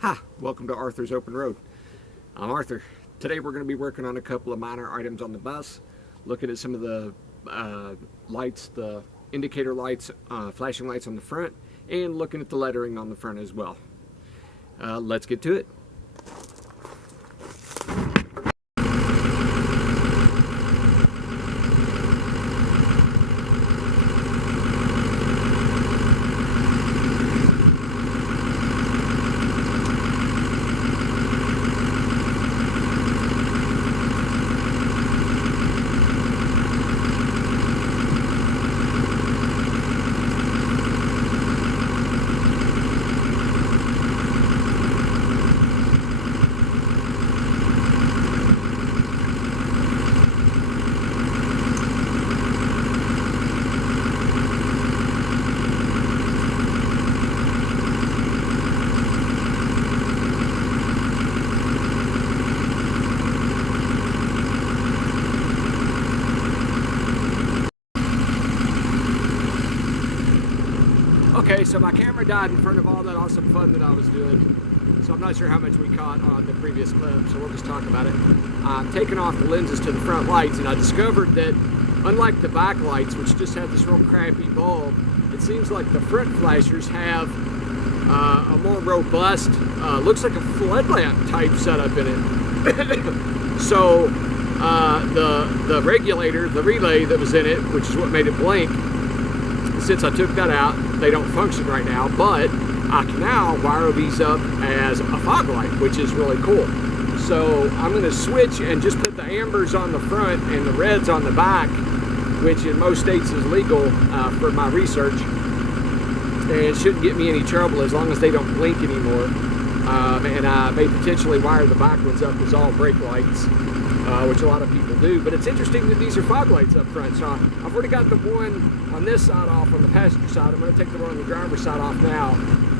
Hi, welcome to Arthur's Open Road. I'm Arthur. Today we're going to be working on a couple of minor items on the bus, looking at some of the lights, the indicator lights, flashing lights on the front, and looking at the lettering on the front as well. Let's get to it. Okay, so my camera died in front of all that awesome fun that I was doing, so I'm not sure how much we caught on the previous clip, so we'll just talk about it. I'm taking off the lenses to the front lights, and I discovered that unlike the back lights, which just have this real crappy bulb, it seems like the front flashers have a more robust, looks like a floodlamp type setup in it. So the regulator, the relay that was in it, which is what made it blink, since I took that out, they don't function right now, but I can now wire these up as a fog light, which is really cool. So I'm going to switch and just put the ambers on the front and the reds on the back, which in most states is legal for my research. And it shouldn't get me any trouble as long as they don't blink anymore. And I may potentially wire the back ones up as all brake lights, which a lot of people do. But it's interesting that these are fog lights up front. So I've already got the one on this side off on the passenger side. I'm going to take the one on the driver's side off now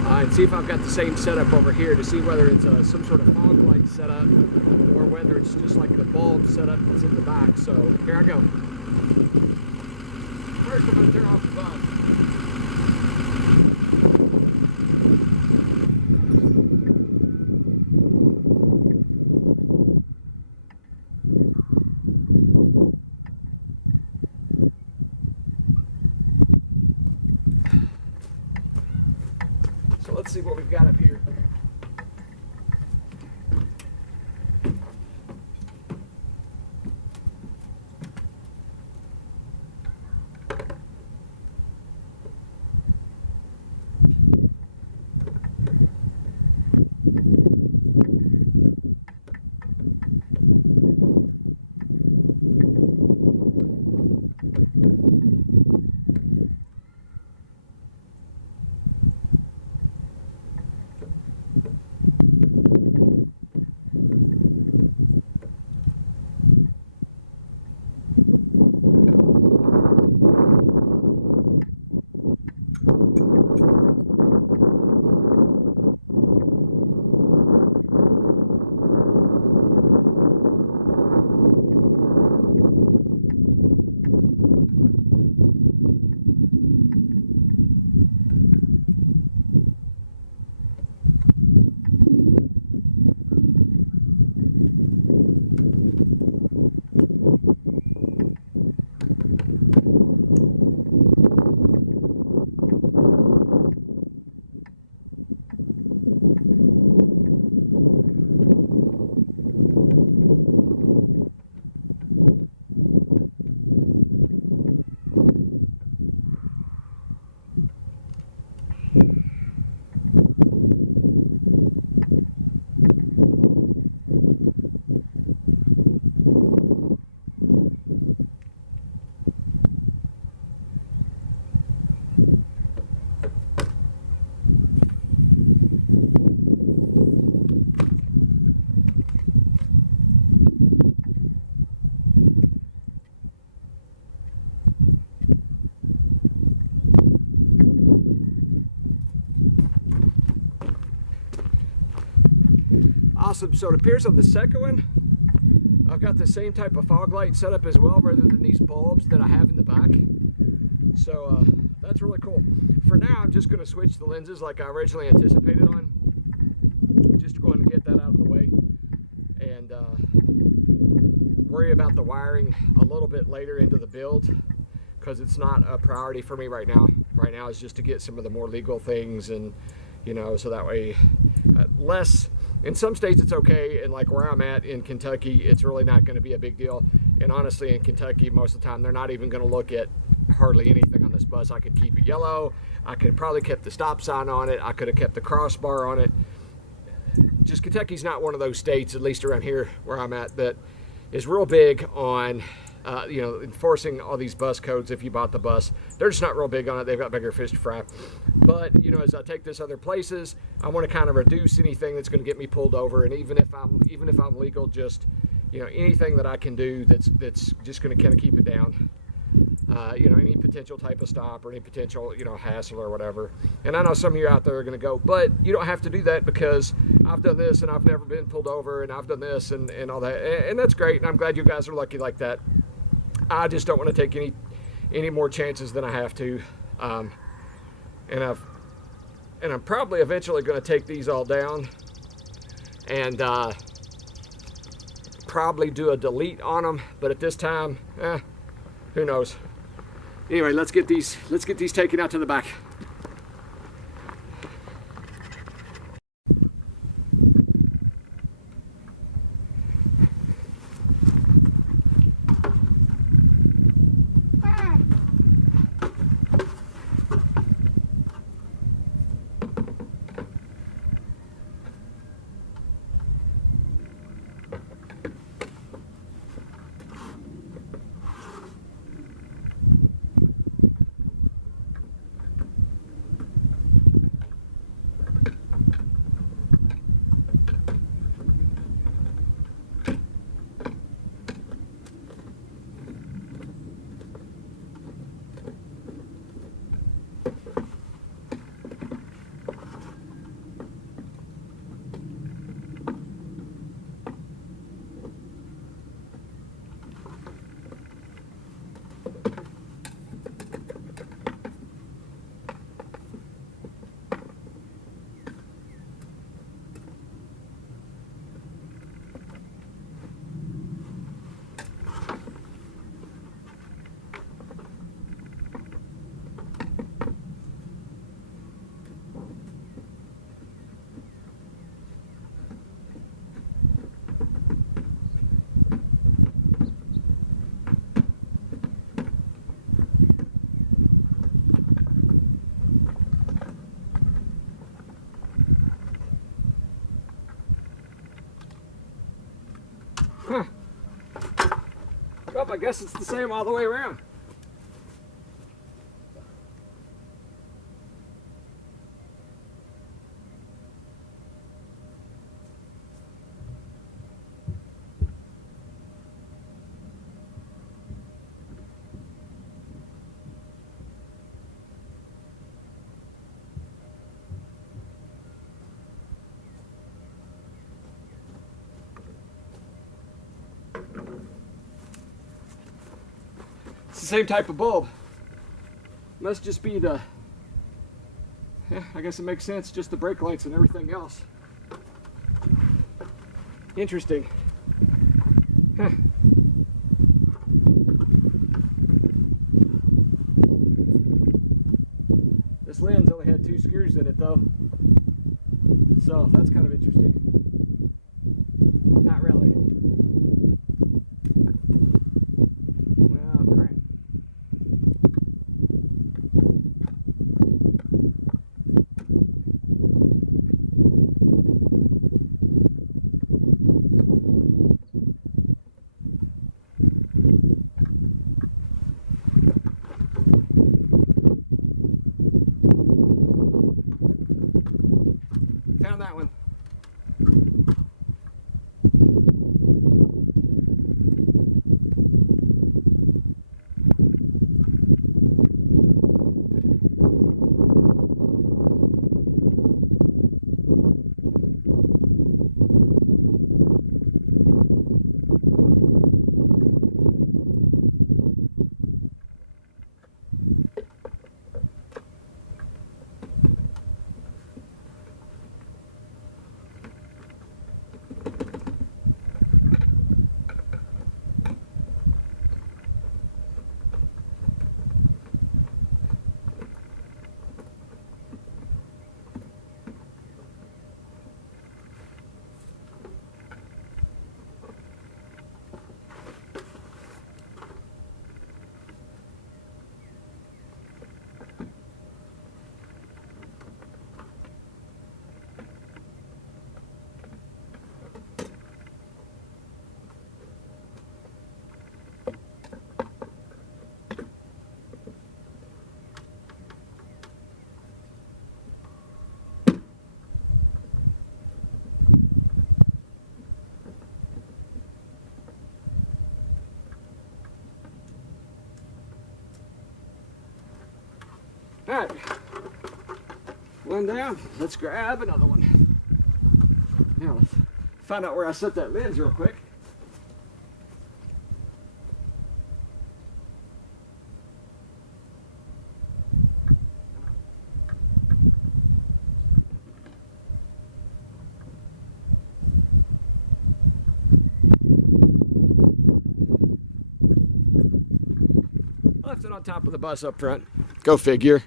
and see if I've got the same setup over here to see whether it's some sort of fog light setup or whether it's just like a bulb setup that's in the back. So here I go. First I'm going to turn off the bus. Let's see what we've got up here. Awesome. So it appears on the second one, I've got the same type of fog light set up as well, rather than these bulbs that I have in the back. So that's really cool. For now, I'm just going to switch the lenses like I originally anticipated on. builds, because it's not a priority for me right now. Right now is just to get some of the more legal things, and you know, so that way less. In some states it's okay, and like where I'm at in Kentucky, it's really not going to be a big deal. And honestly, in Kentucky, most of the time they're not even going to look at hardly anything on this bus. I could keep it yellow. I could probably kept the stop sign on it. I could have kept the crossbar on it. Just Kentucky's not one of those states, at least around here where I'm at, that is real big on you know, enforcing all these bus codes. If you bought the bus, they're just not real big on it. They've got bigger fish to fry. But you know, as I take this other places, I want to kind of reduce anything that's going to get me pulled over. And even if I'm legal, just, you know, anything that I can do that's just going to kind of keep it down. You know, any potential type of stop or any potential, you know, hassle or whatever. And I know some of you out there are going to go, but you don't have to do that, because I've done this and I've never been pulled over, and I've done this and all that. And that's great. And I'm glad you guys are lucky like that. I just don't want to take any more chances than I have to. And I'm probably eventually going to take these all down and probably do a delete on them. But at this time, who knows? Anyway, let's get these taken out to the back. Huh. Well, I guess it's the same all the way around. It's the same type of bulb. Must just be the, yeah, I guess it makes sense, just the brake lights and everything else. Interesting. Huh. This lens only had 2 screws in it though, so that's kind of interesting. Not really. Found that one. right. One down. Let's grab another one. Now let's find out where I set that lens real quick. Left it on top of the bus up front. Go figure.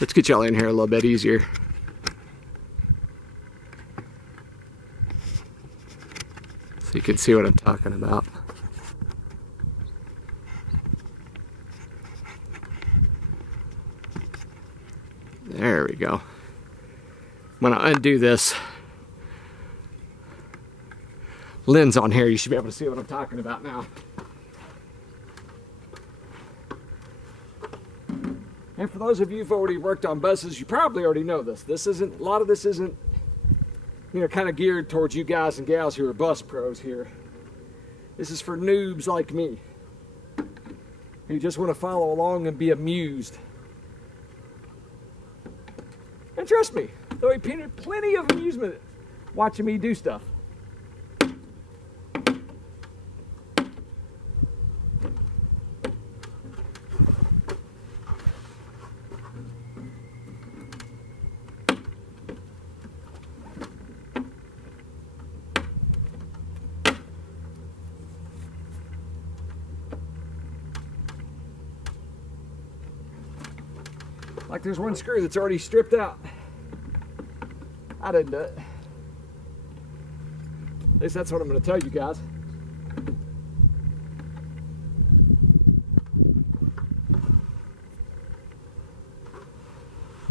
Let's get y'all in here a little bit easier. So you can see what I'm talking about. There we go. When I undo this lens on here, you should be able to see what I'm talking about now. And for those of you who've already worked on buses, you probably already know this. A lot of this isn't, you know, kind of geared towards you guys and gals who are bus pros here. This is for noobs like me, who just want to follow along and be amused. And trust me, there'll be plenty of amusement watching me do stuff. Like there's one screw that's already stripped out. I didn't do it. At least that's what I'm going to tell you guys.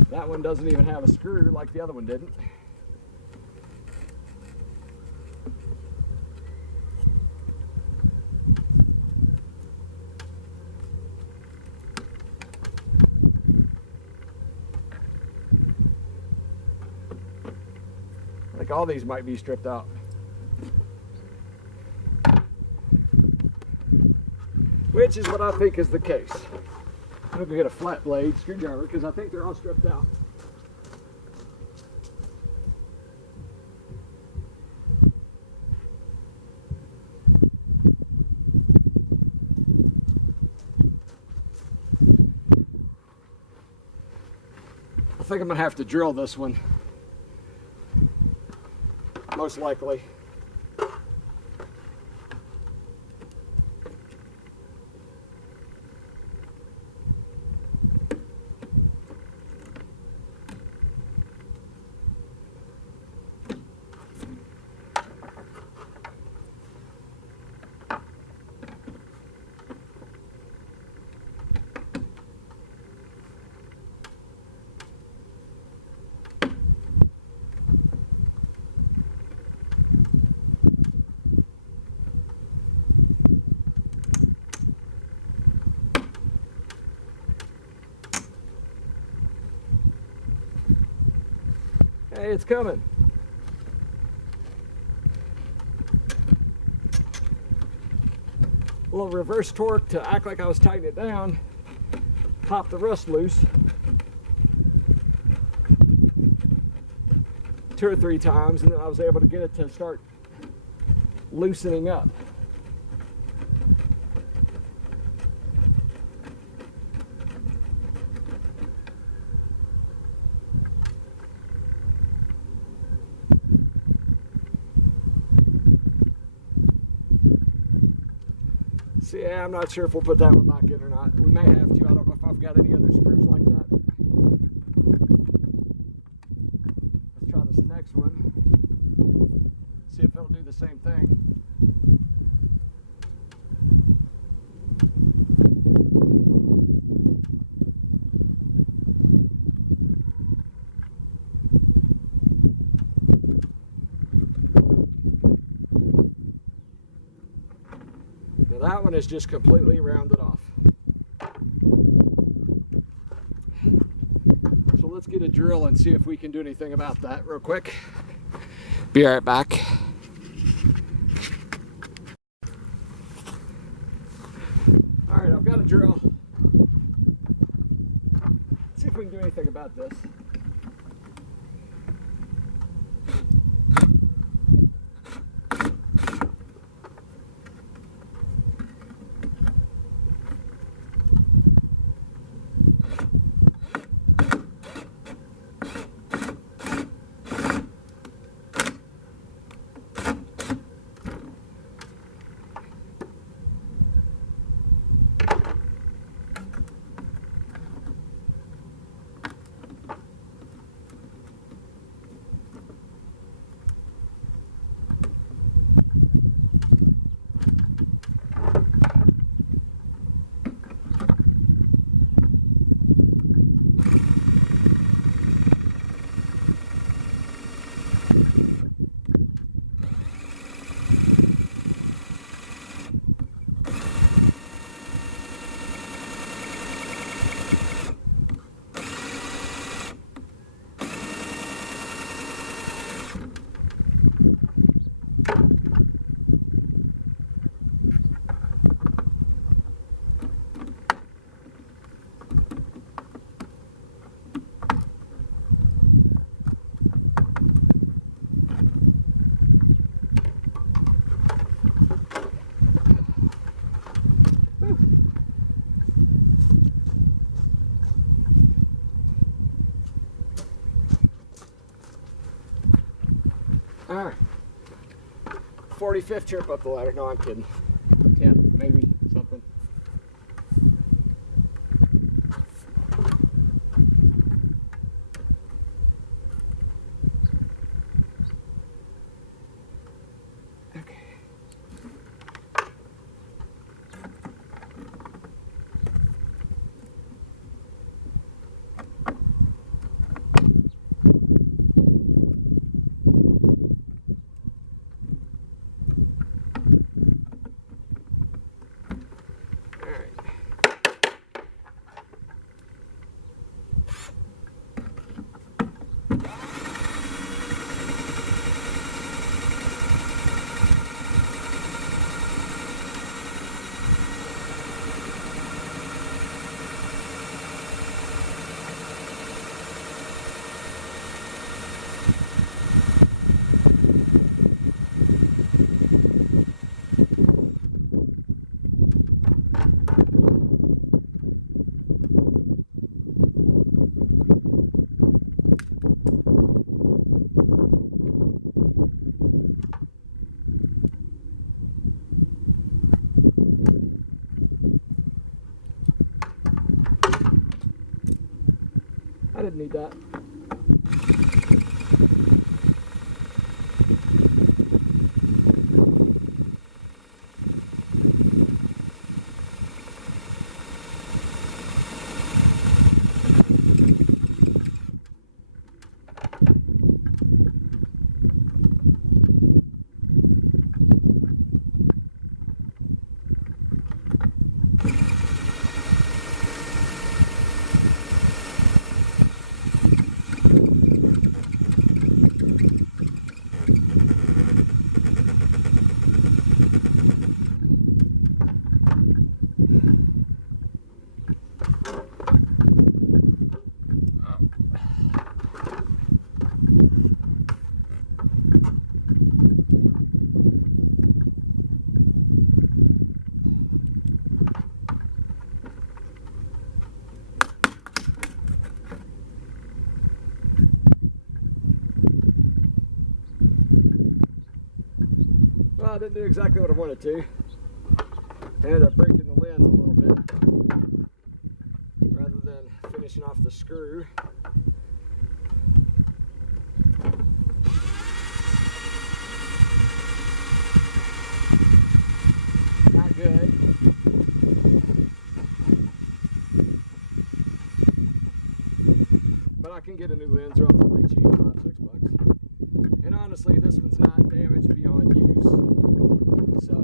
That one doesn't even have a screw like the other one didn't. All these might be stripped out. Which is what I think is the case. I'm going to get a flat blade screwdriver because I think they're all stripped out. I think I'm going to have to drill this one. Most likely. It's coming. A little reverse torque to act like I was tightening it down. Pop the rust loose. 2 or 3 times, and then I was able to get it to start loosening up. Yeah, I'm not sure if we'll put that one back in or not. We may have to. I don't know if I've got any other screws like that. Let's try this next one. See if it'll do the same thing. Is just completely rounded off. So let's get a drill and see if we can do anything about that real quick. Be right back. Alright, I've got a drill. Let's see if we can do anything about this. Alright. 45th trip up the ladder. No, I'm kidding. 10, maybe, something. Need that. Didn't do exactly what I wanted to. I ended up breaking the lens a little bit rather than finishing off the screw. Not good. But I can get a new lens relatively cheap, about $6. And honestly, this one's not damaged beyond use. So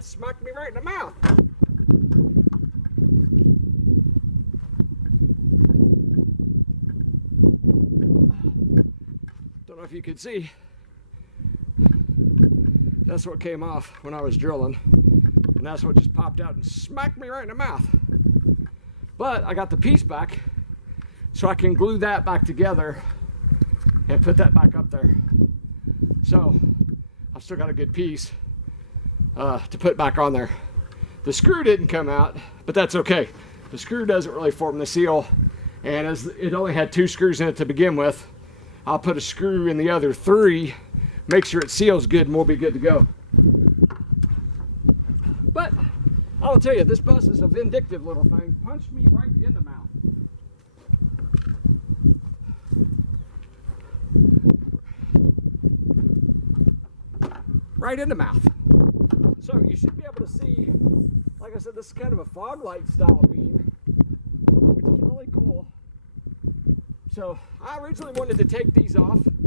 That smacked me right in the mouth. Don't know if you could see. That's what came off when I was drilling. And that's what just popped out and smacked me right in the mouth. But I got the piece back, so I can glue that back together and put that back up there. So I've still got a good piece to put back on there. The screw didn't come out, but that's okay. The screw doesn't really form the seal, and as it only had 2 screws in it to begin with, I'll put a screw in the other 3, make sure it seals good, and we'll be good to go. But I'll tell you, this bus is a vindictive little thing. Punched me right in the mouth. Right in the mouth. So you should be able to see, like I said, this is kind of a fog light style beam, which is really cool. So I originally wanted to take these off in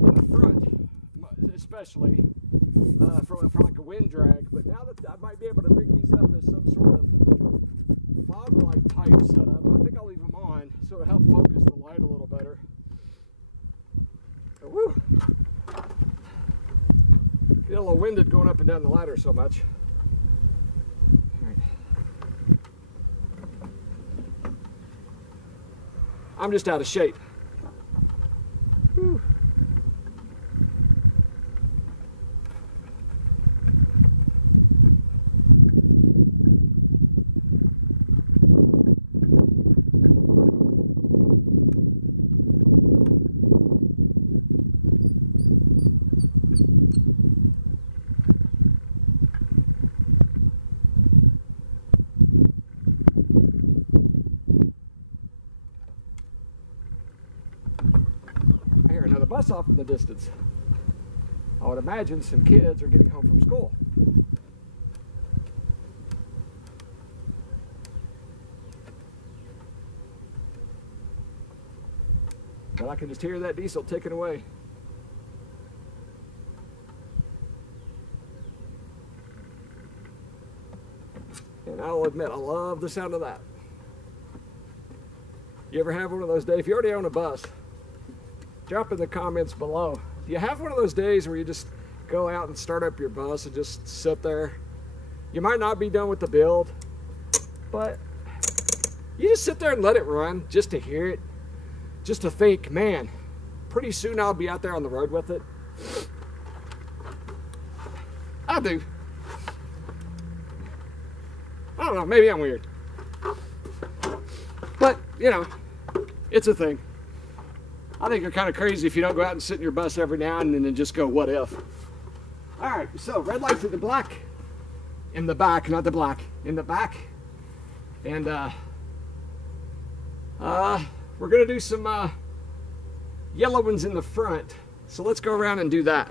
the front, especially for like a wind drag, but now that I might be able to rig these up as some sort of fog light type setup, I think I'll leave them on so it'll help focus the light a little better. So, woo! Feel a little winded going up and down the ladder so much. I'm just out of shape. Whew. Bus off in the distance. I would imagine some kids are getting home from school. But I can just hear that diesel ticking away. And I'll admit, I love the sound of that. You ever have one of those days? If you already own a bus, drop in the comments below. Do you have one of those days where you just go out and start up your bus and just sit there? You might not be done with the build, but you just sit there and let it run just to hear it, just to think, man, pretty soon I'll be out there on the road with it. I do. I don't know, maybe I'm weird. But, you know, it's a thing. I think you're kind of crazy if you don't go out and sit in your bus every now and then and just go, what if? All right, so red lights in the black, in the back, not the black, in the back. And we're gonna do some yellow ones in the front. So let's go around and do that.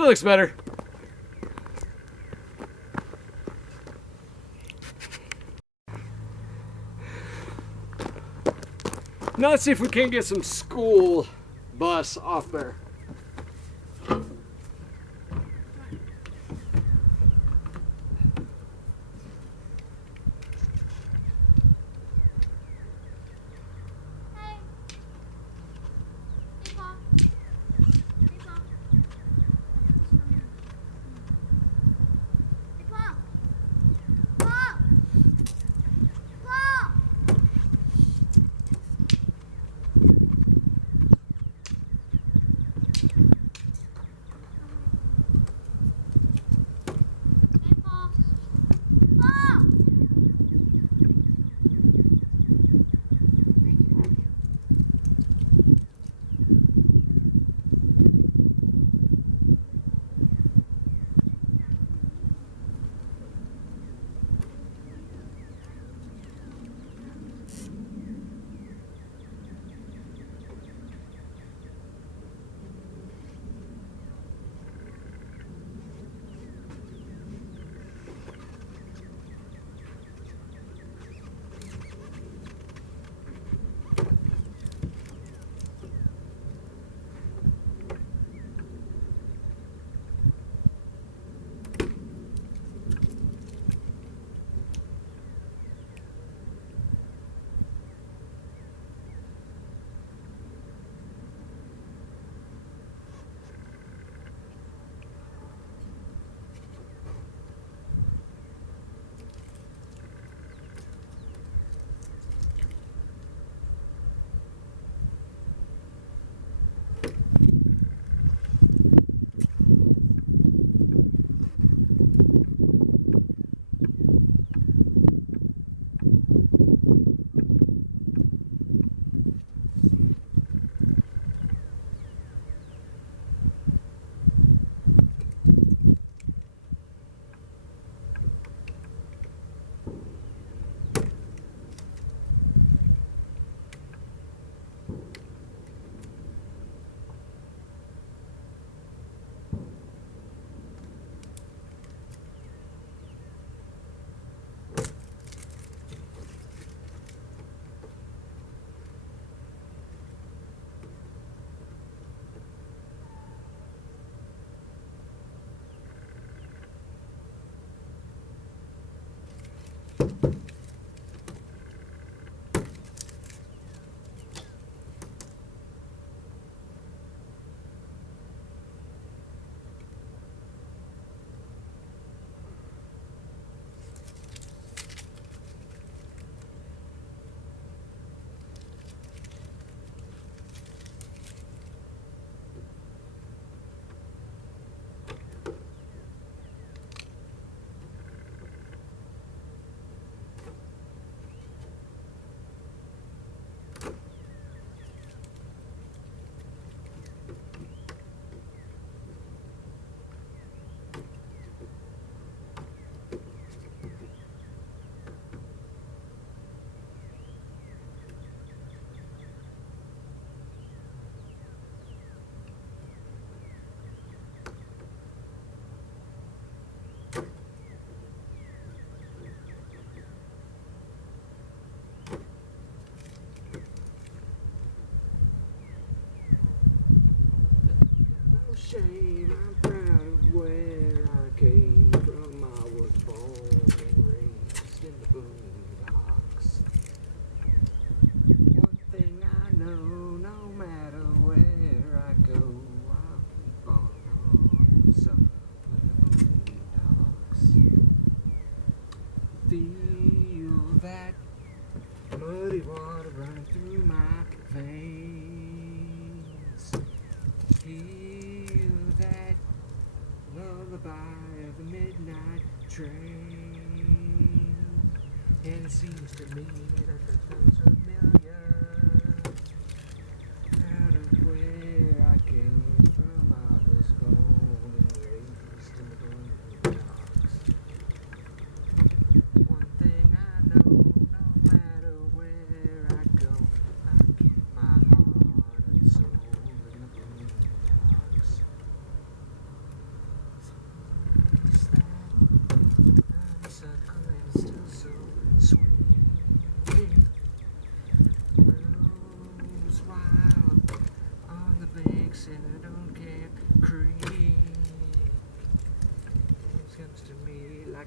That looks better. Now let's see if we can get some school bus off there.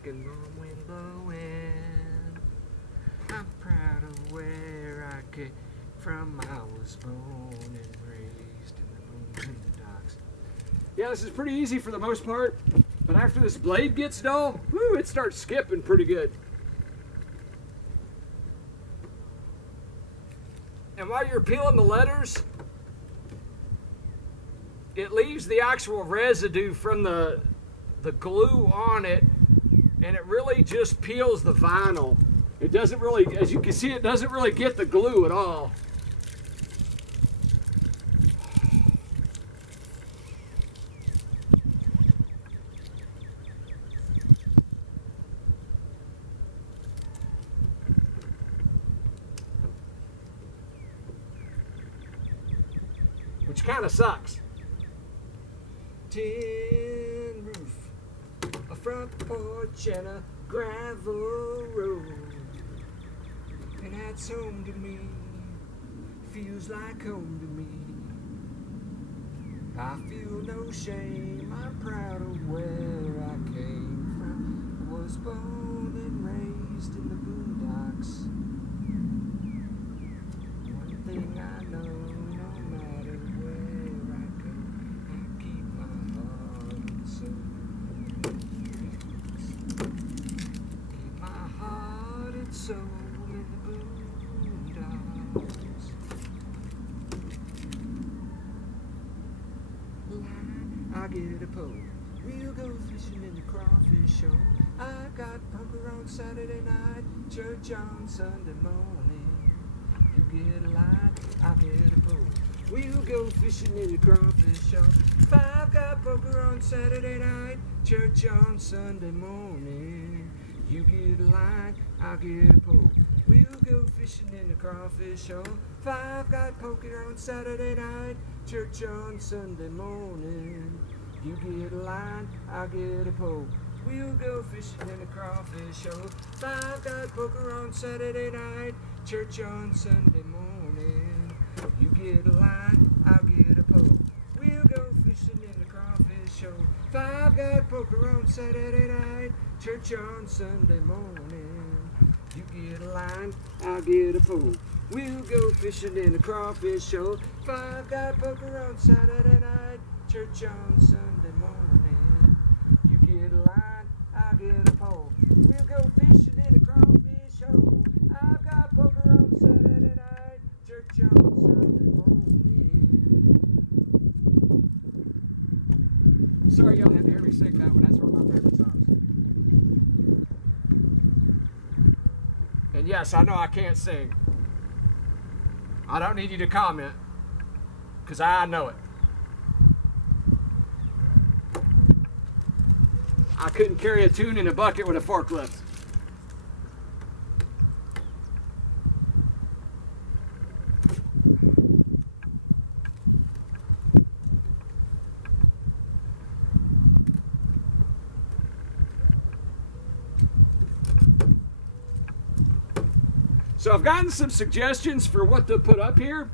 and the wind blowing. I'm proud of where I came from. I was born and raised in the boondocks. Yeah, this is pretty easy for the most part, but after this blade gets dull, whoo, it starts skipping pretty good. And while you're peeling the letters, it leaves the actual residue from the glue on it, and it really just peels the vinyl. It doesn't really, as you can see, it doesn't really get the glue at all. Which kind of sucks. Tin roof, a front porch, and a gravel road. And that's home to me, feels like home to me. I feel no shame, I'm proud of where I came from. Was born and raised in the boondocks. One thing I know, no matter where I go, I keep my heart and soul. Keep my heart and soul in the boondocks. I get a pole, we'll go fishing in the crawfish show. I got poker on Saturday night, church on Sunday morning. You get a line, I get a pole, we'll go fishing in the crawfish show. If I've got poker on Saturday night, church on Sunday morning. You get a line, I get a pole, we'll go fishing in the crawfish show. If I've got poker on Saturday night, church on Sunday morning. You get a line, I get a pole, we'll go fishing in the crawfish show. If I've got poker on Saturday night, church on Sunday morning. You get a line, I get a pole, we'll go fishing in the crawfish show. If I've got poker on Saturday night, church on Sunday morning. You get a line, I get a pole, we'll go fishing in the crawfish show. If I've got poker on Saturday night, church on Sunday morning. You get a line, I get a pole, we'll go fishing in the crawfish show. I've got poker on Saturday night, church on Sunday morning. Sorry y'all had to hear me sing that one, that's one of my favorite songs. And yes, I know I can't sing. I don't need you to comment, because I know it. I couldn't carry a tune in a bucket with a forklift. So I've gotten some suggestions for what to put up here,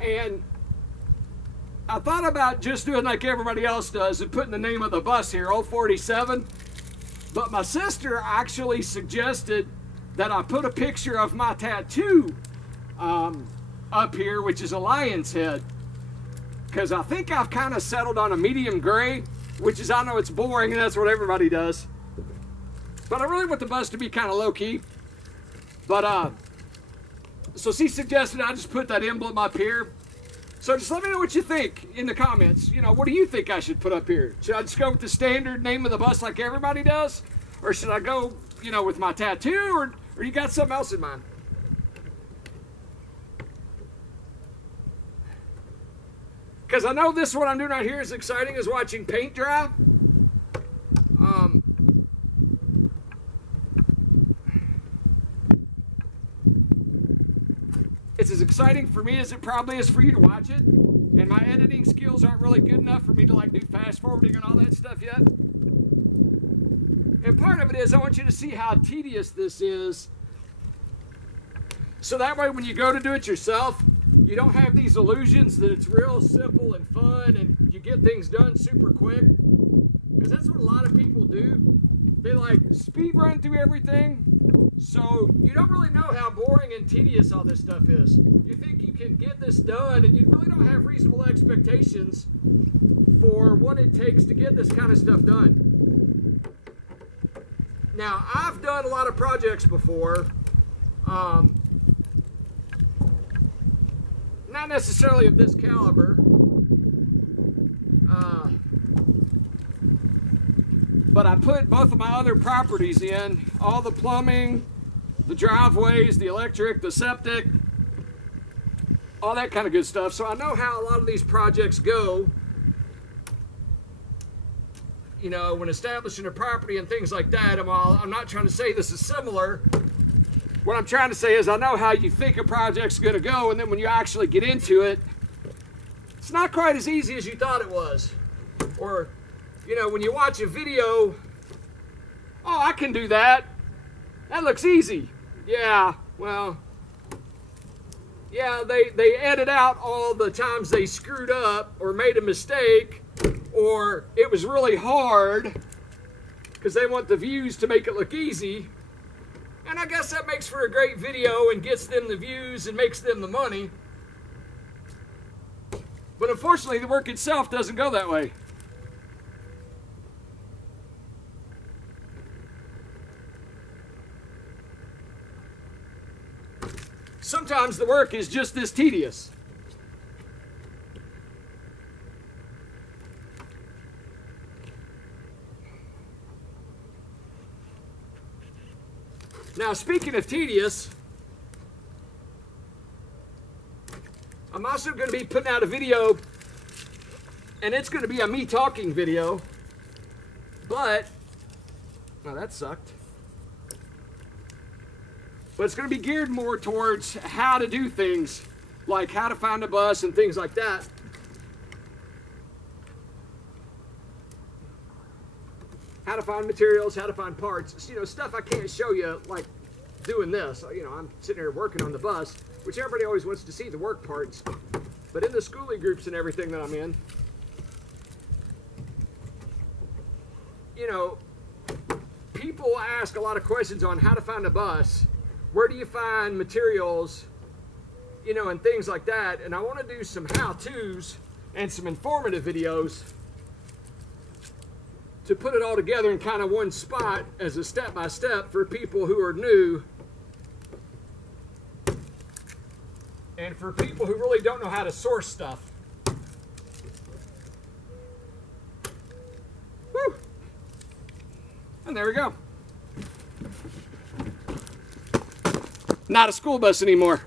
and I thought about just doing like everybody else does and putting the name of the bus here, Old 47, but my sister actually suggested that I put a picture of my tattoo up here, which is a lion's head, because I think I've kind of settled on a medium gray, which is, I know it's boring and that's what everybody does, but I really want the bus to be kind of low-key. But so she suggested I just put that emblem up here. So just let me know what you think in the comments. You know, what do you think I should put up here? Should I just go with the standard name of the bus like everybody does? Or should I go, you know, with my tattoo? Or you got something else in mind? Because I know this, what I'm doing right here is exciting as watching paint dry. It's as exciting for me as it probably is for you to watch it. And my editing skills aren't really good enough for me to like do fast forwarding and all that stuff yet. And part of it is I want you to see how tedious this is. So that way when you go to do it yourself, you don't have these illusions that it's real simple and fun and you get things done super quick. Because that's what a lot of people do. They like speed run through everything, so you don't really know how boring and tedious all this stuff is. You think you can get this done, and you really don't have reasonable expectations for what it takes to get this kind of stuff done. Now, I've done a lot of projects before, not necessarily of this caliber, but I put both of my other properties in, all the plumbing, the driveways, the electric, the septic, all that kind of good stuff. So I know how a lot of these projects go, you know, when establishing a property and things like that. And while I'm not trying to say this is similar, what I'm trying to say is I know how you think a project's going to go, and then when you actually get into it, it's not quite as easy as you thought it was. Or, you know, when you watch a video, oh, I can do that. That looks easy. Yeah, well, yeah, they edit out all the times they screwed up or made a mistake, or it was really hard because they want the views to make it look easy. And I guess that makes for a great video and gets them the views and makes them the money. But unfortunately, the work itself doesn't go that way. Sometimes the work is just this tedious. Now, speaking of tedious, I'm also going to be putting out a video, and it's going to be a me talking video, but, well, that sucked. But it's going to be geared more towards how to do things, like how to find a bus and things like that. How to find materials, how to find parts, you know, stuff I can't show you, like doing this. You know, I'm sitting here working on the bus, which everybody always wants to see the work parts. But in the schooling groups and everything that I'm in, you know, people ask a lot of questions on how to find a bus. Where do you find materials, you know, and things like that. And I want to do some how-tos and some informative videos to put it all together in kind of one spot as a step-by-step for people who are new and for people who really don't know how to source stuff. Woo! And there we go. Not a school bus anymore.